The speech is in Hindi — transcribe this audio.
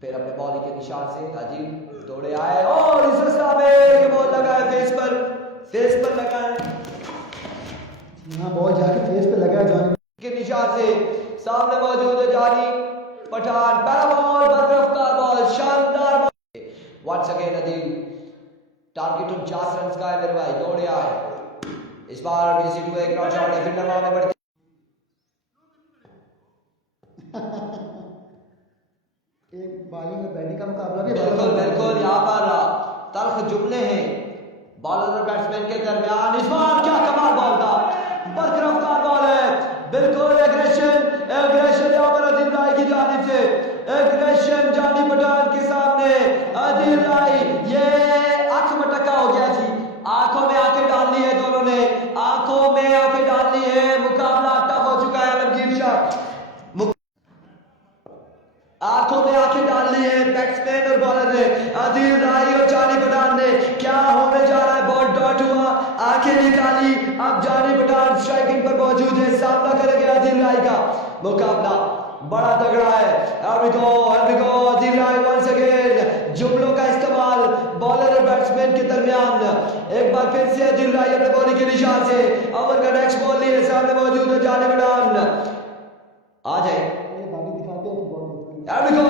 फिर अपने बॉलिंग के निशान से अजीब दौड़े आए और इस में बॉल लगाए फेस पर लगाए। बॉल जाके फेस पे लगा जाने के निशान से सामने मौजूद है जानी पठान। पहला बॉल बरकरार बॉल, शानदार ball. Once again Adeel target 49 run का है मेरे भाई, दौड़े आए। इस बार BC2 एक रन शॉट है, फिर नवा में बढ़ती एक बॉलिंग और बैटिंग का मुकाबला भी बिल्कुल यहाँ पर तल्ख जुमले हैं बॉलर और बैट्समैन के दरमियान। इस बार क्या कमाल बॉल था, बरकरार बॉल है, बिल्कुल एग्रेशन यहाँ पर अदील राय की जानिब से। एग्रेशन जानी पठान के सामने अदील राय, ये आंख मटका हो गया जी, आंखों में आंखें डाल ली है दोनों ने, आंखों में आंखें डाल ली है। मुकाबला टफ हो चुका है आलमगीर शाह, आंखों में आंखें डाल ली है बैट्समैन और बॉलर ने, अदील राय और जानी पठान ने। क्या होने जा रहा है, बॉल डॉट हुआ, आंखें निकाली, अब जानी पठान स्ट्राइकिंग पर मौजूद है, सामना करेंगे अदील राय का। मुकाबला बड़ा तगड़ा है। Here we go, Adeel Rai once again, जुमलों का इस्तेमाल बॉलर और बैट्समैन के दरमियान। एक बार फिर से अदील राय अपने बॉलिंग के निशान से ओवर का नेक्स्ट बॉल लिए, सामने मौजूद है जानी पठान। आ जाए बाकी दिखाते हैं Here we go,